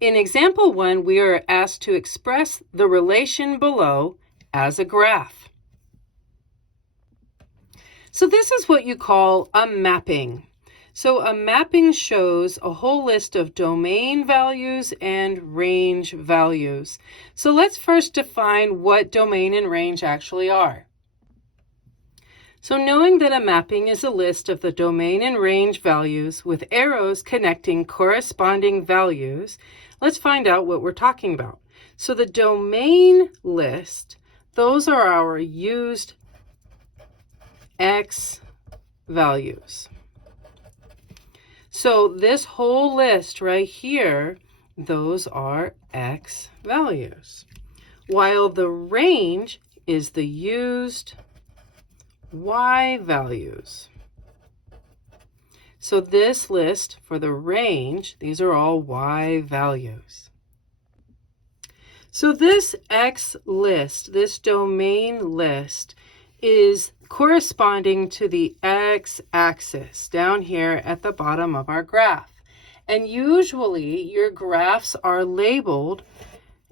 In example 1, we are asked to express the relation below as a graph. So this is what you call a mapping. So a mapping shows a whole list of domain values and range values. So let's first define what domain and range actually are. So knowing that a mapping is a list of the domain and range values with arrows connecting corresponding values, let's find out what we're talking about. So the domain list, those are our used X values. So this whole list right here, those are X values. While the range is the used Y values. So this list for the range, these are all Y values. So this X list, this domain list, is corresponding to the x-axis down here at the bottom of our graph. And usually your graphs are labeled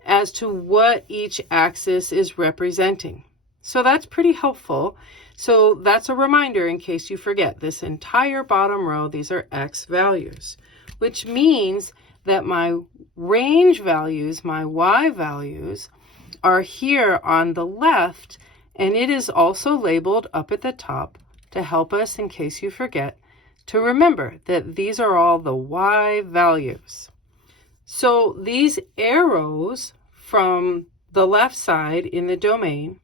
as to what each axis is representing. So that's pretty helpful. So that's a reminder in case you forget. This entire bottom row, these are X values, which means that my range values, my Y values, are here on the left, and it is also labeled up at the top to help us, in case you forget, to remember that these are all the Y values. So these arrows from the left side in the domain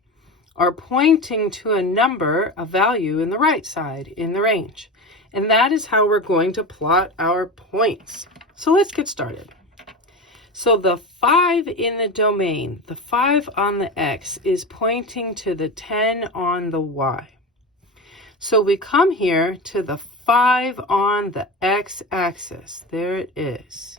are pointing to a number, a value in the right side in the range. And that is how we're going to plot our points. So let's get started. So the 5 in the domain, the 5 on the X, is pointing to the 10 on the Y. So we come here to the 5 on the X-axis. There it is.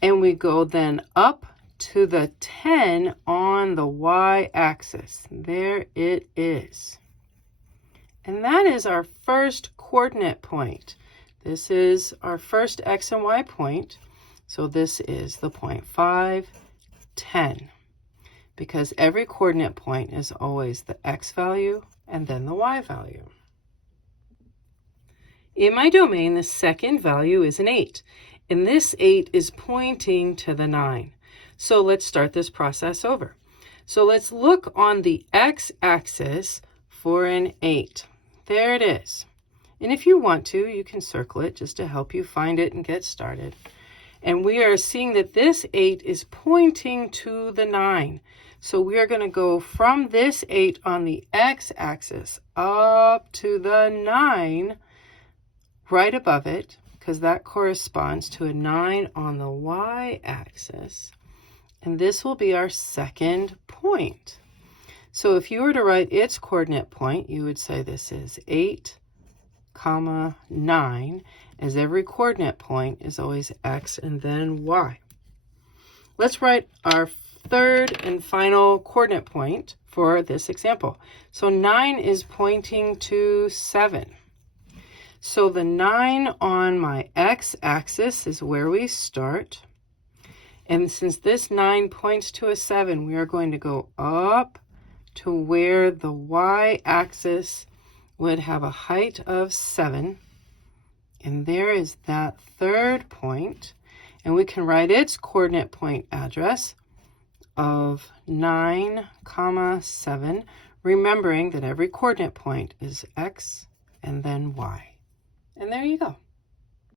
And we go then up to the 10 on the Y-axis. There it is. And that is our first coordinate point. This is our first X and Y point. So this is the point 5, 10, because every coordinate point is always the X value and then the Y value. In my domain, the second value is an 8, and this 8 is pointing to the 9. So let's start this process over. So let's look on the X-axis for an 8. There it is. And if you want to, you can circle it just to help you find it and get started. And we are seeing that this 8 is pointing to the 9. So we are going to go from this 8 on the X-axis up to the 9 right above it, because that corresponds to a 9 on the Y-axis. And this will be our second point. So if you were to write its coordinate point, you would say this is 8, 9, as every coordinate point is always X and then Y. Let's write our third and final coordinate point for this example. So 9 is pointing to 7. So the 9 on my X-axis is where we start. And since this 9 points to a 7, we are going to go up to where the Y-axis would have a height of 7. And there is that third point. And we can write its coordinate point address of 9, 7, remembering that every coordinate point is X and then Y. And there you go.